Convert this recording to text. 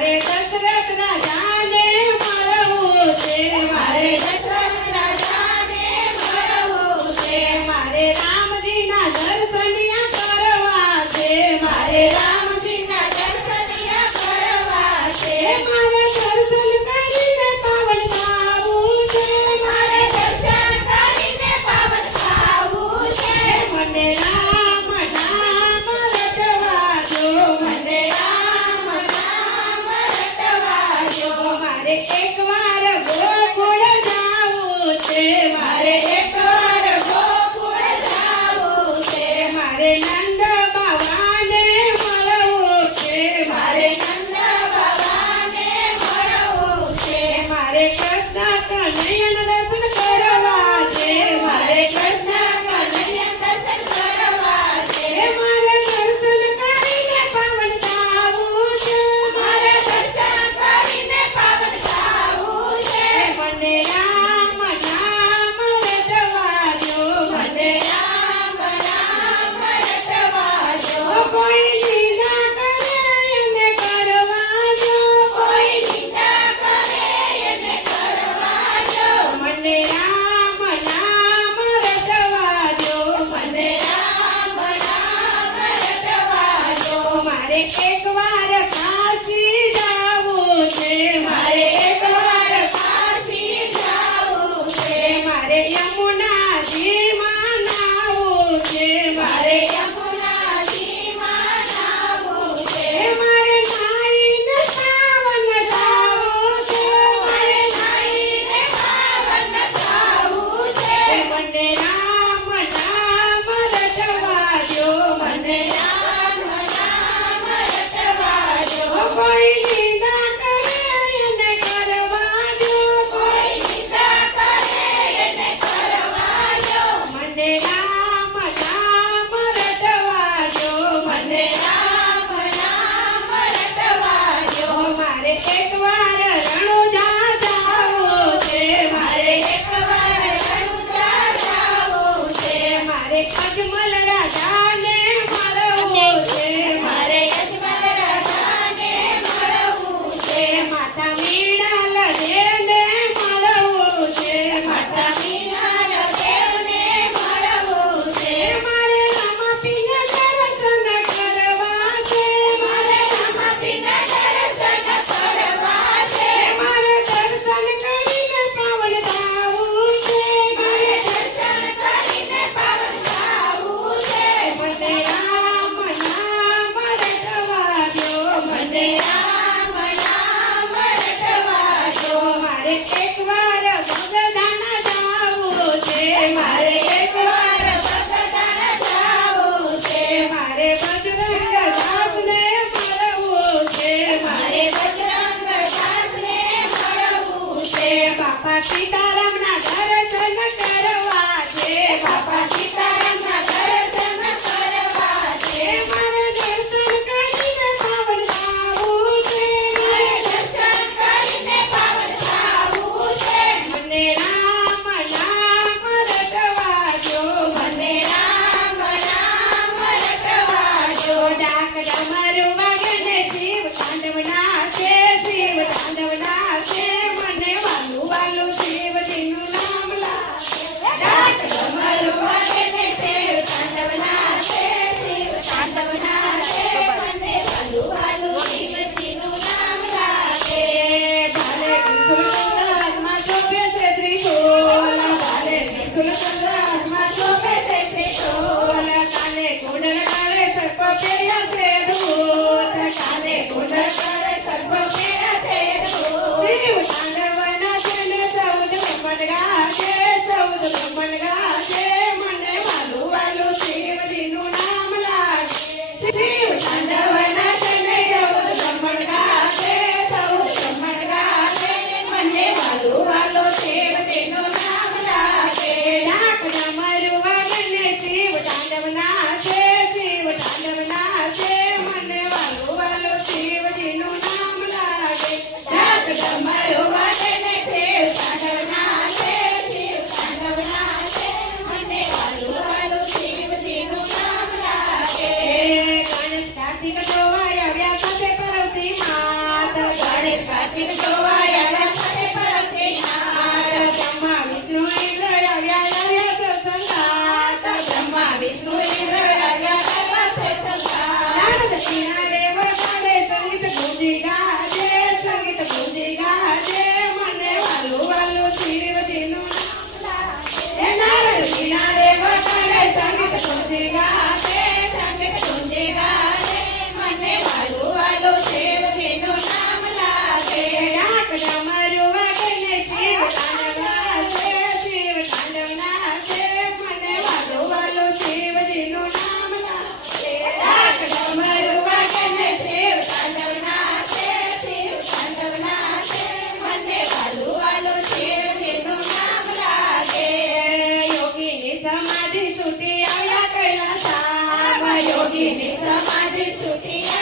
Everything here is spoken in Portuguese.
you. Sim.